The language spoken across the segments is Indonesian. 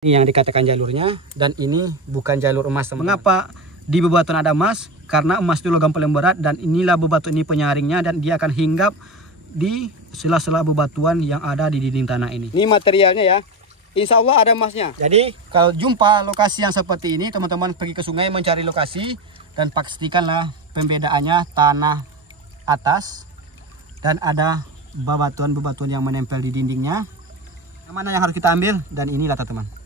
Ini yang dikatakan jalurnya, dan ini bukan jalur emas, teman-teman. Mengapa di bebatuan ada emas? Karena emas itu logam paling berat, dan inilah bebatuan ini penyaringnya, dan dia akan hinggap di sela-sela bebatuan yang ada di dinding tanah ini. Ini materialnya ya, insya Allah ada emasnya. Jadi kalau jumpa lokasi yang seperti ini, teman-teman pergi ke sungai mencari lokasi, dan pastikanlah pembedaannya tanah atas dan ada bebatuan-bebatuan yang menempel di dindingnya. Yang mana yang harus kita ambil, dan inilah teman-teman.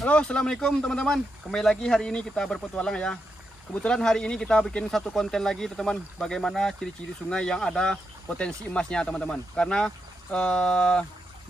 Halo, assalamualaikum teman-teman. Kembali lagi hari ini kita berpetualang ya. Kebetulan hari ini kita bikin satu konten lagi teman-teman, bagaimana ciri-ciri sungai yang ada potensi emasnya teman-teman. Karena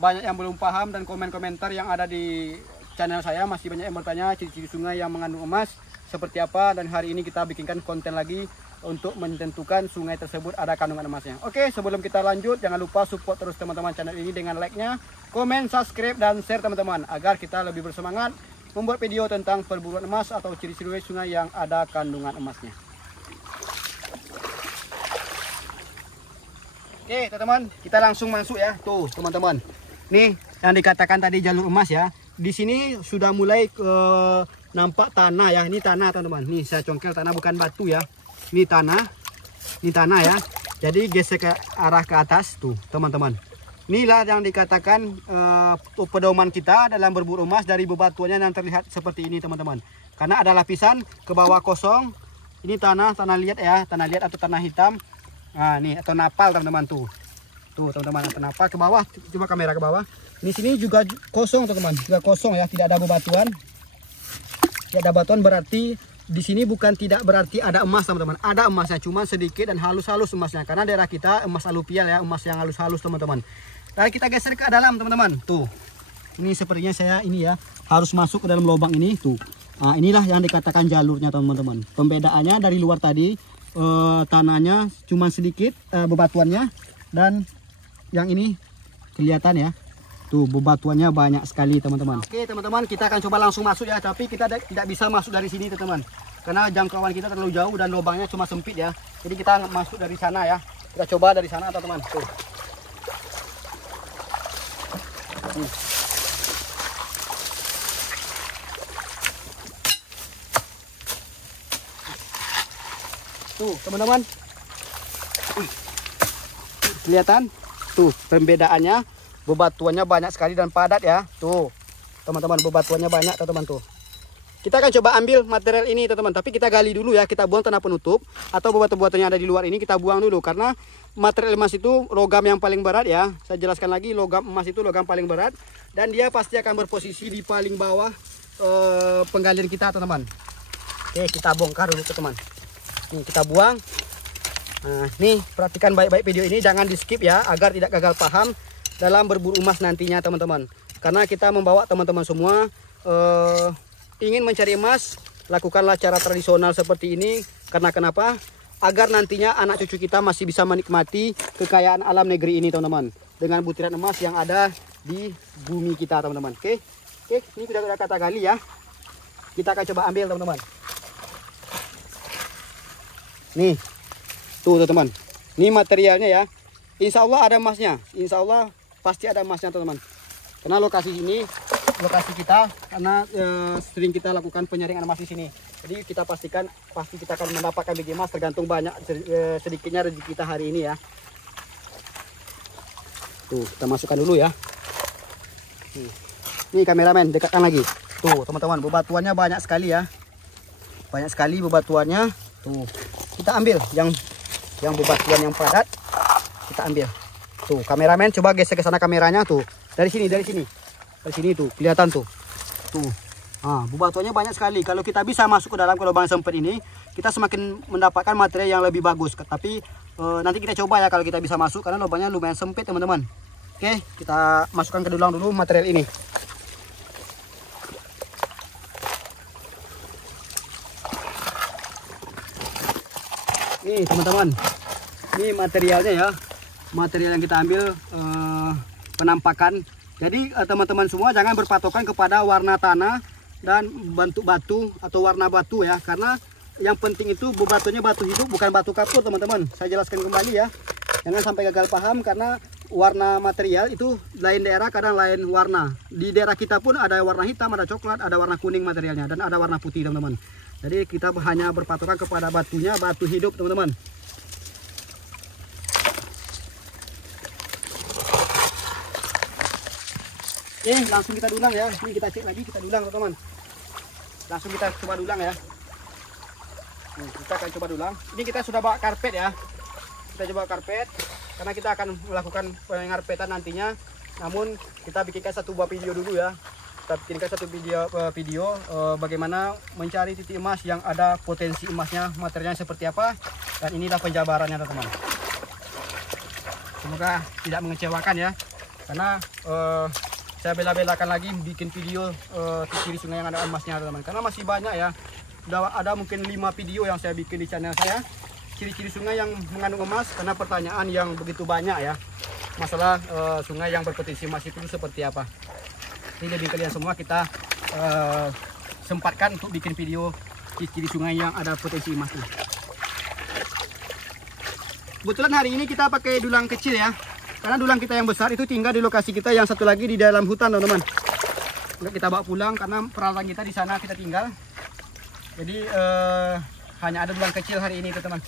banyak yang belum paham, dan komen-komentar yang ada di channel saya masih banyak yang bertanya ciri-ciri sungai yang mengandung emas seperti apa, dan hari ini kita bikinkan konten lagi untuk menentukan sungai tersebut ada kandungan emasnya. Oke, sebelum kita lanjut, jangan lupa support terus teman-teman channel ini dengan like-nya, komen, subscribe, dan share teman-teman, agar kita lebih bersemangat membuat video tentang perburuan emas atau ciri-ciri sungai yang ada kandungan emasnya. Oke teman-teman, kita langsung masuk ya. Tuh teman-teman, nih yang dikatakan tadi jalur emas ya. Di sini sudah mulai nampak tanah ya. Ini tanah teman-teman. Nih saya congkel tanah, bukan batu ya. Ini tanah ya. Jadi gesek ke arah ke atas tuh teman-teman. Inilah yang dikatakan pedoman kita dalam berburu emas dari bebatuannya yang terlihat seperti ini teman-teman. Karena ada lapisan ke bawah kosong. Ini tanah liat ya, tanah liat atau tanah hitam. Nah nih, atau napal teman-teman tuh. Tuh teman-teman, atau napal ke bawah. Coba kamera ke bawah. Di sini juga kosong teman-teman, juga kosong ya, tidak ada bebatuan. Tidak ada batuan, berarti di sini bukan tidak berarti ada emas teman-teman. Ada emasnya, cuma sedikit dan halus-halus emasnya. Karena daerah kita emas alupial ya, emas yang halus-halus teman-teman. Dan kita geser ke dalam teman-teman. Tuh. Ini sepertinya saya ini ya, harus masuk ke dalam lubang ini tuh. Nah, inilah yang dikatakan jalurnya teman-teman. Pembedaannya dari luar tadi tanahnya cuma sedikit bebatuannya, dan yang ini kelihatan ya. Tuh bebatuannya banyak sekali teman-teman. Oke teman-teman, kita akan coba langsung masuk ya, tapi kita tidak bisa masuk dari sini teman-teman. Karena jangkauan kita terlalu jauh dan lubangnya cuma sempit ya. Jadi kita masuk dari sana ya. Kita coba dari sana teman-teman. Tuh. Tuh teman-teman, kelihatan tuh pembedaannya, bebatuannya banyak sekali dan padat ya. Tuh teman-teman, bebatuannya banyak teman-teman tuh. Kita akan coba ambil material ini teman-teman, tapi kita gali dulu ya, kita buang tanah penutup atau bebatuan yang ada di luar ini kita buang dulu, karena material emas itu logam yang paling berat ya. Saya jelaskan lagi, logam emas itu logam paling berat, dan dia pasti akan berposisi di paling bawah penggalian kita teman-teman. Oke, kita bongkar dulu teman-teman. Nih kita buang. Nah, nih perhatikan baik-baik video ini, jangan di skip ya, agar tidak gagal paham dalam berburu emas nantinya teman-teman. Karena kita membawa teman-teman semua ingin mencari emas, lakukanlah cara tradisional seperti ini. Karena kenapa? Agar nantinya anak cucu kita masih bisa menikmati kekayaan alam negeri ini teman-teman, dengan butiran emas yang ada di bumi kita teman-teman. Oke, ini sudah kata gali ya. Kita akan coba ambil teman-teman. Nih, tuh teman-teman, ini materialnya ya. Insya Allah ada emasnya, insya Allah pasti ada emasnya teman-teman. Karena lokasi ini, lokasi kita, karena sering kita lakukan penyaringan emas di sini. Jadi kita pastikan pasti kita akan mendapatkan biji emas, tergantung banyak sedikitnya rezeki kita hari ini ya. Tuh kita masukkan dulu ya. Nih kameramen, dekatkan lagi. Tuh teman-teman, bebatuannya banyak sekali ya. Banyak sekali bebatuannya. Tuh kita ambil yang bebatuan yang padat, kita ambil. Tuh kameramen, coba geser ke sana kameranya tuh. Dari sini tuh kelihatan tuh. Tuh. Ah, bebatuannya banyak sekali. Kalau kita bisa masuk ke dalam ke lubang sempit ini, kita semakin mendapatkan material yang lebih bagus. Tapi nanti kita coba ya kalau kita bisa masuk, karena lubangnya lumayan sempit teman-teman. Oke, kita masukkan ke dalam dulu material ini. Nih teman-teman, ini materialnya ya, material yang kita ambil penampakan. Jadi teman-teman semua jangan berpatokan kepada warna tanah dan bentuk batu atau warna batu ya, karena yang penting itu batunya batu hidup, bukan batu kapur teman-teman. Saya jelaskan kembali ya, jangan sampai gagal paham, karena warna material itu lain daerah kadang lain warna. Di daerah kita pun ada warna hitam, ada coklat, ada warna kuning materialnya, dan ada warna putih teman-teman. Jadi kita hanya berpatokan kepada batunya batu hidup teman-teman. Oke, langsung kita dulang ya. Ini kita cek lagi, kita dulang teman-teman. Langsung kita coba dulang ya. Kita akan coba dulang. Ini kita sudah bawa karpet ya. Kita coba karpet, karena kita akan melakukan pengarpetan nantinya. Namun kita bikinkan satu buah video dulu ya. Kita bikinkan satu video bagaimana mencari titik emas yang ada potensi emasnya, materialnya seperti apa. Dan inilah penjabarannya teman-teman. Semoga tidak mengecewakan ya, karena saya bela-belakan lagi bikin video ciri sungai yang ada emasnya teman-teman, karena masih banyak ya. Udah ada mungkin 5 video yang saya bikin di channel saya, ciri-ciri sungai yang mengandung emas, karena pertanyaan yang begitu banyak ya, masalah sungai yang berpotensi emas itu seperti apa. Jadi bagi kalian semua kita sempatkan untuk bikin video ciri-ciri sungai yang ada potensi emasnya. Kebetulan hari ini kita pakai dulang kecil ya, karena dulang kita yang besar itu tinggal di lokasi kita yang satu lagi di dalam hutan teman-teman. Kita bawa pulang karena peralatan kita di sana kita tinggal. Jadi hanya ada dulang kecil hari ini teman-teman.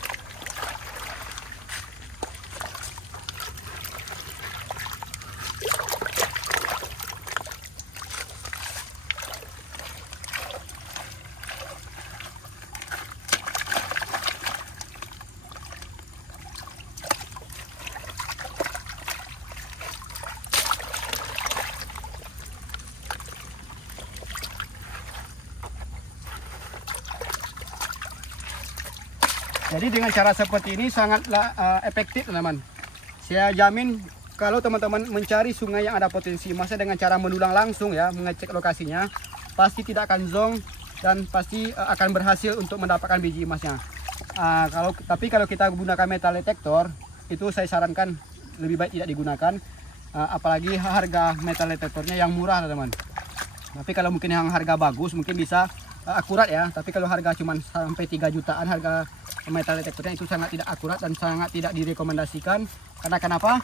Jadi dengan cara seperti ini sangatlah efektif teman-teman. Saya jamin kalau teman-teman mencari sungai yang ada potensi emasnya dengan cara mendulang langsung ya, mengecek lokasinya, pasti tidak akan zong dan pasti akan berhasil untuk mendapatkan biji emasnya. Tapi kalau kita gunakan metal detektor, itu saya sarankan lebih baik tidak digunakan, apalagi harga metal detektornya yang murah teman-teman. Tapi kalau mungkin yang harga bagus mungkin bisa akurat ya, tapi kalau harga cuma sampai 3 jutaan harga metal detektornya itu sangat tidak akurat dan sangat tidak direkomendasikan. Karena kenapa?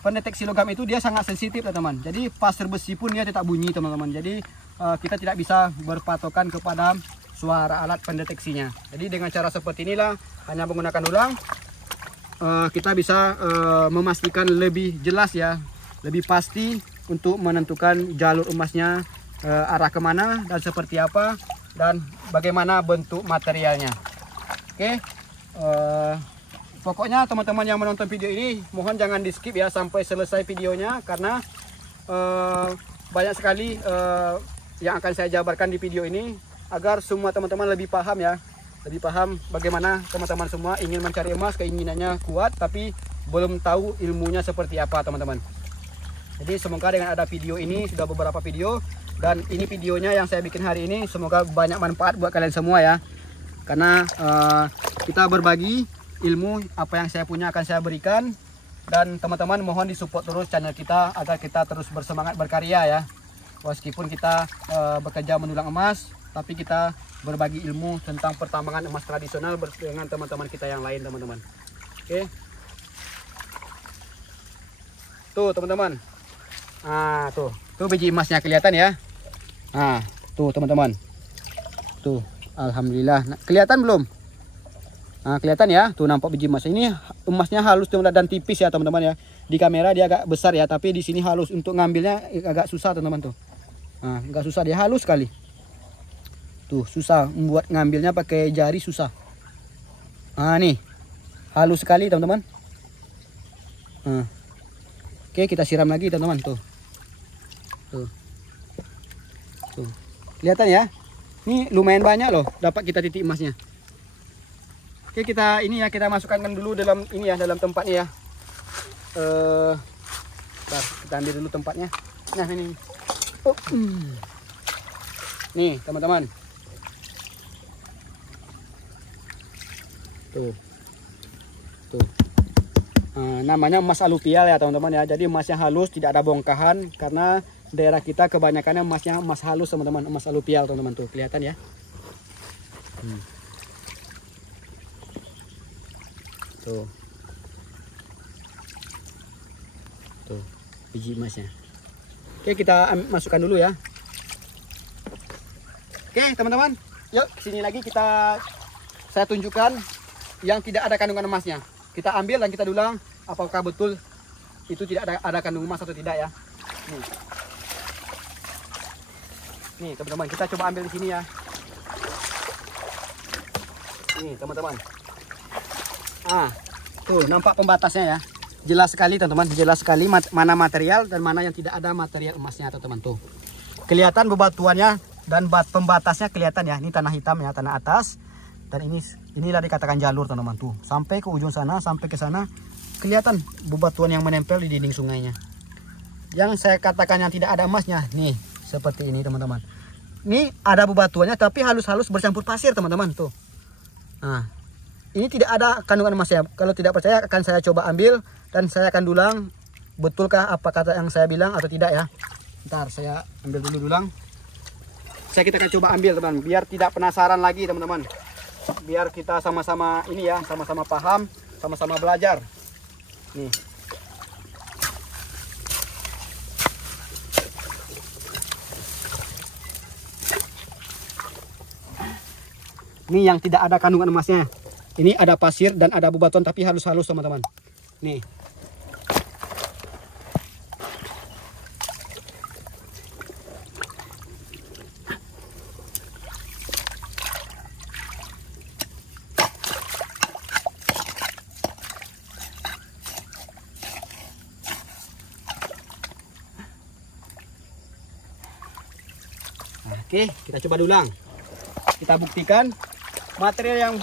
Pendeteksi logam itu dia sangat sensitif teman-teman. Jadi pasir besi pun dia tetap bunyi teman-teman. Jadi kita tidak bisa berpatokan kepada suara alat pendeteksinya. Jadi dengan cara seperti inilah, hanya menggunakan dulang, kita bisa memastikan lebih jelas ya, lebih pasti untuk menentukan jalur emasnya, arah kemana dan seperti apa, dan bagaimana bentuk materialnya. Oke, pokoknya teman-teman yang menonton video ini mohon jangan di skip ya sampai selesai videonya, karena banyak sekali yang akan saya jabarkan di video ini agar semua teman-teman lebih paham ya, lebih paham bagaimana teman-teman semua ingin mencari emas, keinginannya kuat tapi belum tahu ilmunya seperti apa teman-teman. Jadi semoga dengan ada video ini, sudah beberapa video, dan ini videonya yang saya bikin hari ini, semoga banyak manfaat buat kalian semua ya. Karena kita berbagi ilmu, apa yang saya punya akan saya berikan. Dan teman-teman mohon disupport terus channel kita agar kita terus bersemangat berkarya ya. Meskipun kita bekerja mendulang emas, tapi kita berbagi ilmu tentang pertambangan emas tradisional dengan teman-teman kita yang lain teman-teman. Oke. Tuh teman-teman. Tuh biji emasnya kelihatan ya. Tuh teman-teman. Tuh. Alhamdulillah. Kelihatan belum? Kelihatan ya, tuh nampak biji emas. Ini emasnya halus dan tipis ya teman-teman ya. Di kamera dia agak besar ya, tapi di sini halus. Untuk ngambilnya agak susah teman-teman tuh. Agak susah, dia halus sekali. Tuh susah, membuat ngambilnya pakai jari susah. Nih halus sekali teman-teman. Oke, kita siram lagi teman-teman tuh. Tuh kelihatan ya. Ini lumayan banyak loh, dapat kita titik emasnya. Oke, kita ini ya, kita masukkan dulu dalam ini ya, dalam tempatnya ya. Bentar, kita ambil dulu tempatnya. Nah ini. Nih teman-teman. Tuh. Namanya emas aluvial ya teman-teman ya. Jadi emasnya halus, tidak ada bongkahan, karena daerah kita kebanyakannya emasnya emas halus teman-teman, emas aluvial teman-teman tuh kelihatan ya. Tuh. Tuh, biji emasnya. Oke, kita masukkan dulu ya. Oke, teman-teman. Yuk, sini lagi saya tunjukkan yang tidak ada kandungan emasnya. Kita ambil dan kita dulang apakah betul itu tidak ada kandungan emas atau tidak ya. Nih, teman-teman, kita coba ambil di sini ya. Nih, teman-teman. Tuh, nampak pembatasnya ya. Jelas sekali, teman-teman. Jelas sekali mana material dan mana yang tidak ada material emasnya, teman-teman. Tuh. Kelihatan bebatuannya dan pembatasnya kelihatan ya. Ini tanah hitam ya, tanah atas. Dan inilah dikatakan jalur, teman-teman. Tuh, sampai ke ujung sana, sampai ke sana kelihatan bebatuan yang menempel di dinding sungainya. Yang saya katakan yang tidak ada emasnya, nih, seperti ini, teman-teman. Ini ada bebatuannya tapi halus-halus bercampur pasir, teman-teman. Tuh. Nah, ini tidak ada kandungan emasnya. Kalau tidak percaya akan saya coba ambil dan saya akan dulang. Betulkah apa kata yang saya bilang atau tidak ya? Ntar saya ambil dulu dulang. Kita akan coba ambil, teman, biar tidak penasaran lagi, teman-teman. Biar kita sama-sama ini ya, sama-sama paham, sama-sama belajar. Nih. Ini yang tidak ada kandungan emasnya. Ini ada pasir dan ada bebatuan tapi halus-halus, teman-teman. Nih. Oke, kita coba dulang. Kita buktikan material yang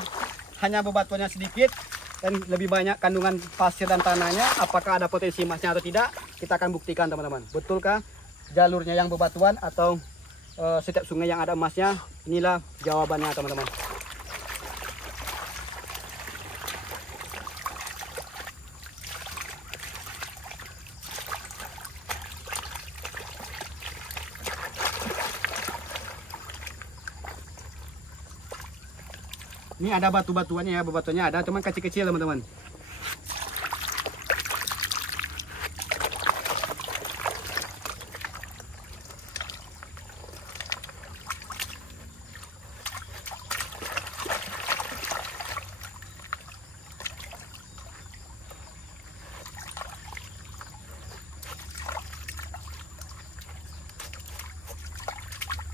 hanya bebatuannya sedikit dan lebih banyak kandungan pasir dan tanahnya, apakah ada potensi emasnya atau tidak, kita akan buktikan, teman-teman. Betulkah jalurnya yang bebatuan atau setiap sungai yang ada emasnya? Inilah jawabannya, teman-teman. Ini ada batu-batuannya ya, bebatuannya ada, cuman kecil-kecil, teman-teman.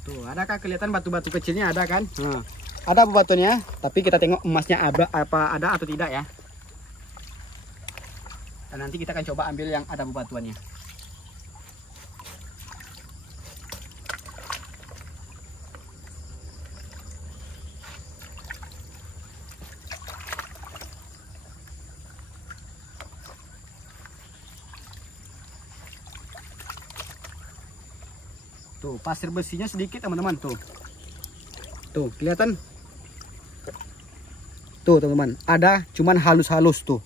Tuh, adakah kelihatan batu-batu kecilnya, ada kan? Nah. Ada bebatuannya, tapi kita tengok emasnya apa ada atau tidak ya. Dan nanti kita akan coba ambil yang ada bebatuannya. Tuh, pasir besinya sedikit, teman-teman. Tuh, kelihatan? Tuh, teman-teman, ada, cuman halus-halus tuh.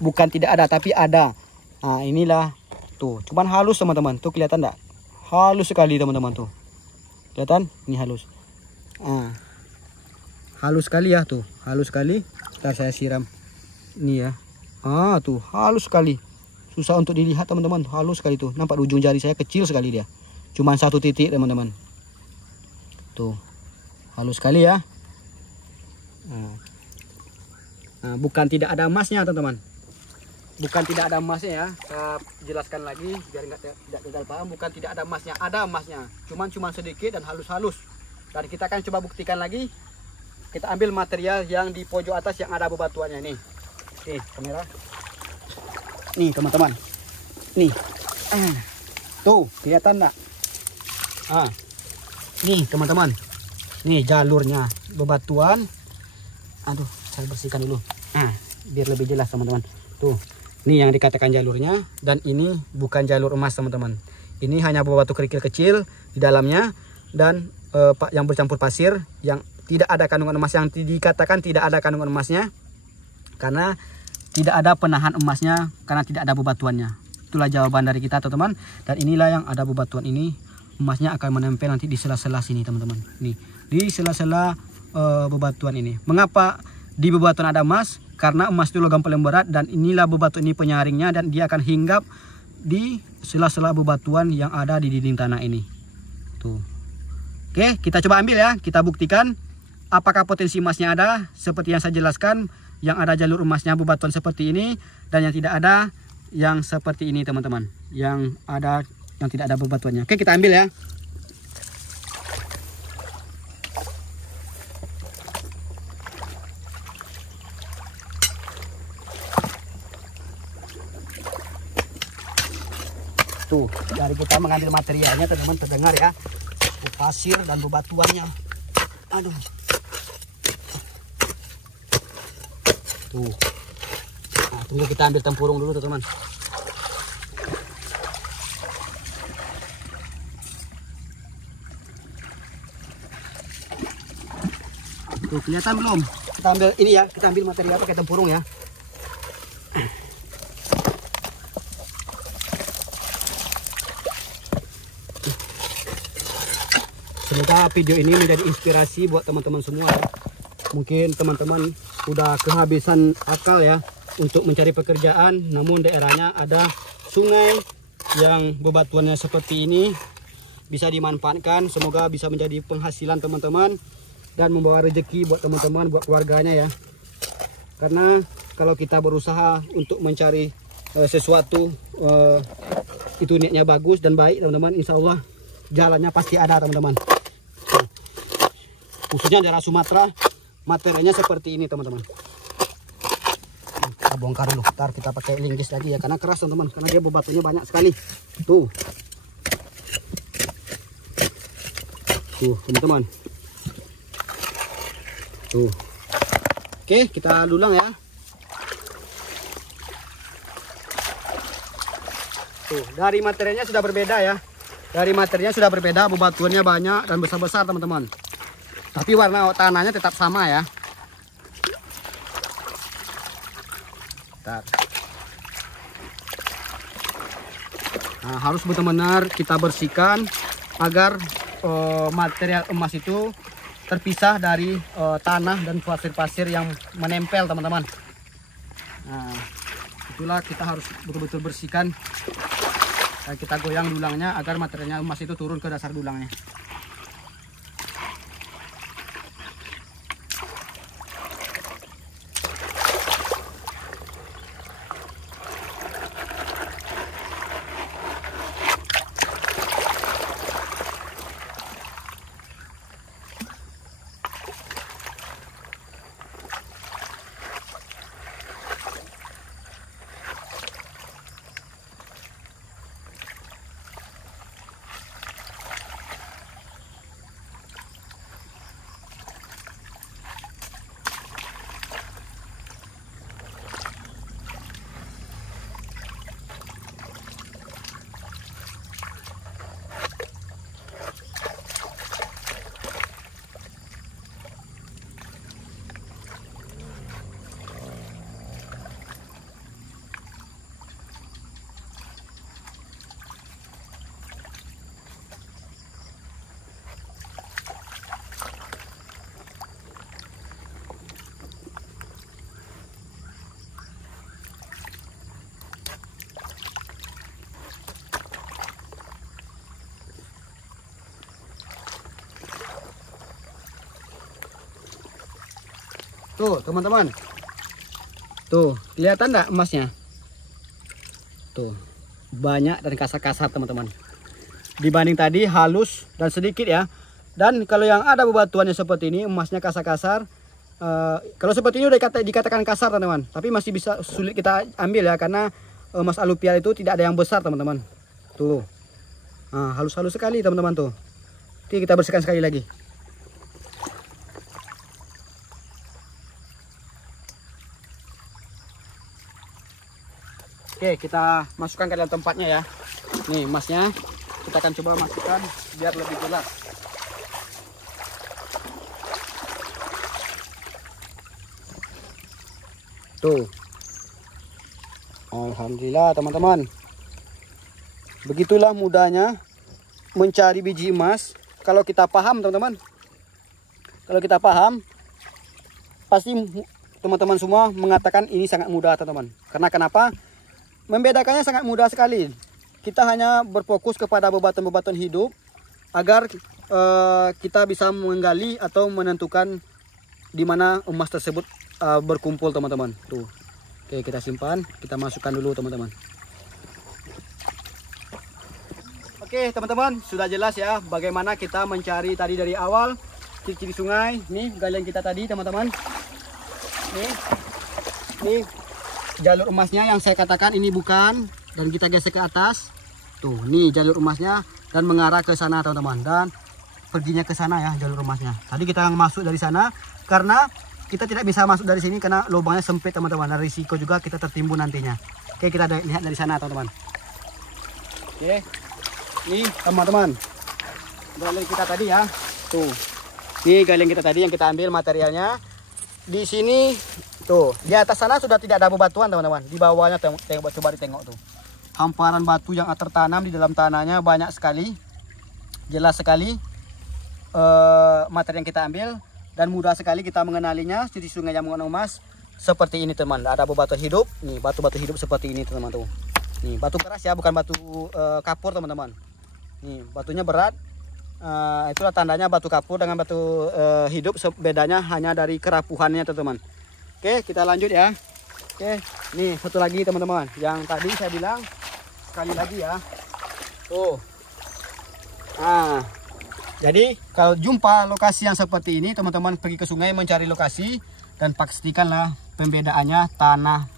Bukan tidak ada, tapi ada. Nah, inilah tuh, cuman halus, teman-teman. Tuh, kelihatan enggak? Halus sekali, teman-teman, tuh. Kelihatan? Ini halus. Halus sekali ya, tuh. Halus sekali. Ntar saya siram. Ini ya. Tuh, halus sekali. Susah untuk dilihat, teman-teman. Halus sekali tuh. Nampak ujung jari saya kecil sekali dia. Cuman satu titik, teman-teman. Tuh. Halus sekali ya. Nah, bukan tidak ada emasnya, teman-teman. Bukan tidak ada emasnya ya. Saya jelaskan lagi biar tidak gagal paham. Bukan tidak ada emasnya, ada emasnya. Cuman sedikit dan halus-halus. Dan kita akan coba buktikan lagi. Kita ambil material yang di pojok atas yang ada bebatuannya nih. Nih, kamera. Nih, teman-teman. Nih. Tuh, kelihatan enggak? Nih, teman-teman. Nih jalurnya bebatuan. Aduh, saya bersihkan dulu. Biar lebih jelas, teman-teman. Tuh, ini yang dikatakan jalurnya. Dan ini bukan jalur emas, teman-teman. Ini hanya bebatu kerikil kecil di dalamnya. Dan yang bercampur pasir. Yang tidak ada kandungan emas. Yang dikatakan tidak ada kandungan emasnya. Karena tidak ada penahan emasnya. Karena tidak ada bebatuannya. Itulah jawaban dari kita, teman-teman. Dan inilah yang ada bebatuan ini. Emasnya akan menempel nanti di sela-sela sini, teman-teman. Nih, di sela-sela bebatuan ini. Mengapa di bebatuan ada emas? karena emas itu logam paling berat, dan inilah bebatu ini penyaringnya, dan dia akan hinggap di sela-sela bebatuan yang ada di dinding tanah ini. Tuh. Oke, kita coba ambil ya, kita buktikan apakah potensi emasnya ada seperti yang saya jelaskan, yang ada jalur emasnya bebatuan seperti ini, dan yang tidak ada yang seperti ini teman-teman, yang tidak ada bebatuannya. Oke, kita ambil ya. Tuh, dari kita mengambil materialnya teman-teman, terdengar ya pasir dan bebatuannya. Aduh. Tuh. Nah, tunggu kita ambil tempurung dulu teman-teman. Tuh, kelihatan belum? Kita ambil ini ya, kita ambil material pakai tempurung ya. Semoga video ini menjadi inspirasi buat teman-teman semua ya. Mungkin teman-teman udah kehabisan akal ya untuk mencari pekerjaan, namun daerahnya ada sungai yang bebatuannya seperti ini, bisa dimanfaatkan. Semoga bisa menjadi penghasilan teman-teman dan membawa rezeki buat teman-teman, buat keluarganya ya. Karena kalau kita berusaha untuk mencari sesuatu, itu niatnya bagus dan baik teman-teman, insya Allah jalannya pasti ada teman-teman. Khususnya daerah Sumatera, materialnya seperti ini teman-teman. Kita bongkar dulu, ntar kita pakai linggis lagi ya, karena keras teman-teman, karena dia bebatunya banyak sekali. Tuh teman-teman. Tuh. Oke, kita dulang ya. Tuh, dari materialnya sudah berbeda ya. Dari materialnya sudah berbeda, bebatuannya banyak dan besar-besar teman-teman. Tapi warna tanahnya tetap sama ya. Bentar. Nah, harus benar-benar kita bersihkan agar material emas itu terpisah dari tanah dan pasir-pasir yang menempel teman-teman. Nah, itulah kita harus betul-betul bersihkan. Dan kita goyang dulangnya agar materialnya emas itu turun ke dasar dulangnya. Tuh teman-teman, tuh kelihatan enggak emasnya? Tuh banyak dan kasar-kasar teman-teman. Dibanding tadi halus dan sedikit ya. Dan kalau yang ada bebatuannya seperti ini, emasnya kasar-kasar. Kalau seperti ini udah dikatakan kasar teman-teman, tapi masih bisa sulit kita ambil ya, karena emas alupial itu tidak ada yang besar teman-teman. Tuh, nah, halus-halus sekali teman-teman tuh. Oke, kita bersihkan sekali lagi. Oke, kita masukkan ke dalam tempatnya ya. Nih emasnya, kita akan coba masukkan biar lebih jelas. Tuh, alhamdulillah teman-teman. Begitulah mudahnya mencari biji emas kalau kita paham teman-teman. Kalau kita paham, pasti teman-teman semua mengatakan ini sangat mudah teman-teman. Karena kenapa? Membedakannya sangat mudah sekali. Kita hanya berfokus kepada bebatuan-bebatuan hidup agar kita bisa menggali atau menentukan di mana emas tersebut berkumpul teman-teman. Tuh. Oke, kita simpan, kita masukkan dulu teman-teman. Oke teman-teman, sudah jelas ya bagaimana kita mencari tadi dari awal ciri-ciri sungai. Nih galian kita tadi teman-teman. Nih jalur emasnya yang saya katakan ini bukan, dan kita gesek ke atas. Tuh, nih jalur emasnya dan mengarah ke sana teman-teman, dan perginya ke sana ya jalur emasnya. Tadi kita masuk dari sana karena kita tidak bisa masuk dari sini karena lubangnya sempit teman-teman, dan risiko juga kita tertimbun nantinya. Oke, kita lihat dari sana teman-teman. Oke. Nih teman-teman, galian kita tadi ya, tuh, nih galian kita tadi yang kita ambil materialnya. Di sini, tuh, di atas sana sudah tidak ada bebatuan teman-teman. Di bawahnya tengok, coba ditengok tuh, hamparan batu yang tertanam di dalam tanahnya banyak sekali, jelas sekali materi yang kita ambil, dan mudah sekali kita mengenalinya. Ciri sungai yang mengandung emas seperti ini teman. Ada bebatuan hidup, nih batu-batu hidup seperti ini teman-teman tuh. Nih batu keras ya, bukan batu kapur teman-teman. Nih batunya berat, itulah tandanya batu kapur dengan batu hidup. Bedanya hanya dari kerapuhannya teman-teman. Oke, kita lanjut ya. Oke, nih satu lagi teman-teman, yang tadi saya bilang sekali lagi ya. Tuh, nah jadi kalau jumpa lokasi yang seperti ini teman-teman, pergi ke sungai mencari lokasi dan pastikanlah pembedaannya tanah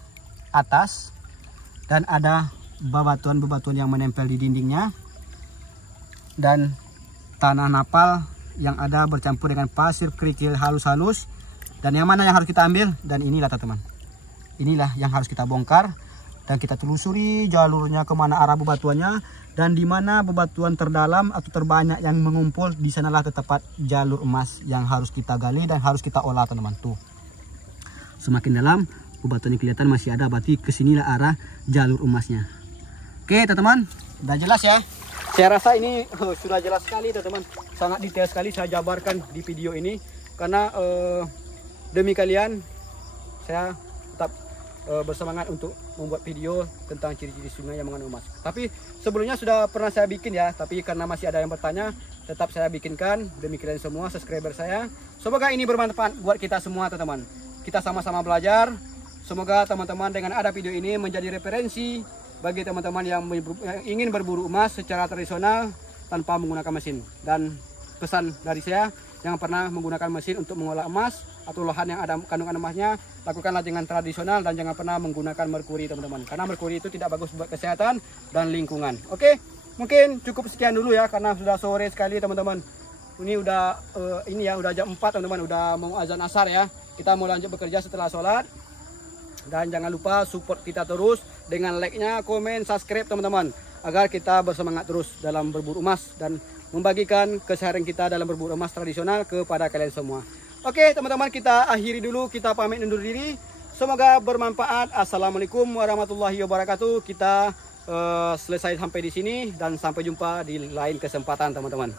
atas dan ada bebatuan-bebatuan yang menempel di dindingnya, dan tanah napal yang ada bercampur dengan pasir kerikil halus-halus. Dan yang mana yang harus kita ambil? Dan inilah teman-teman, inilah yang harus kita bongkar dan kita telusuri jalurnya kemana arah bebatuannya, dan di mana bebatuan terdalam atau terbanyak yang mengumpul, di sanalah terdapat jalur emas yang harus kita gali dan harus kita olah teman-teman. Tuh, semakin dalam bebatuannya kelihatan masih ada, berarti kesinilah arah jalur emasnya. Oke teman-teman, udah jelas ya. Saya rasa ini sudah jelas sekali teman-teman, sangat detail sekali saya jabarkan di video ini, karena demi kalian saya tetap bersemangat untuk membuat video tentang ciri-ciri sungai yang mengandung emas. Tapi sebelumnya sudah pernah saya bikin ya, tapi karena masih ada yang bertanya, tetap saya bikinkan demi kalian semua subscriber saya. Semoga ini bermanfaat buat kita semua teman-teman. Kita sama-sama belajar. Semoga teman-teman dengan ada video ini menjadi referensi bagi teman-teman yang ingin berburu emas secara tradisional tanpa menggunakan mesin. Dan pesan dari saya yang pernah menggunakan mesin untuk mengolah emas atau lahan yang ada kandungan emasnya, lakukanlah dengan tradisional dan jangan pernah menggunakan merkuri teman-teman, karena merkuri itu tidak bagus buat kesehatan dan lingkungan. Oke, mungkin cukup sekian dulu ya, karena sudah sore sekali teman-teman. Ini udah udah jam 4 teman-teman, udah mau azan asar ya. Kita mau lanjut bekerja setelah sholat. Dan jangan lupa support kita terus dengan like-nya, komen, subscribe teman-teman, agar kita bersemangat terus dalam berburu emas dan membagikan keseharian kita dalam berburu emas tradisional kepada kalian semua. Oke teman-teman, kita akhiri dulu, kita pamit undur diri. Semoga bermanfaat. Assalamualaikum warahmatullahi wabarakatuh. Kita selesai sampai di sini dan sampai jumpa di lain kesempatan teman-teman.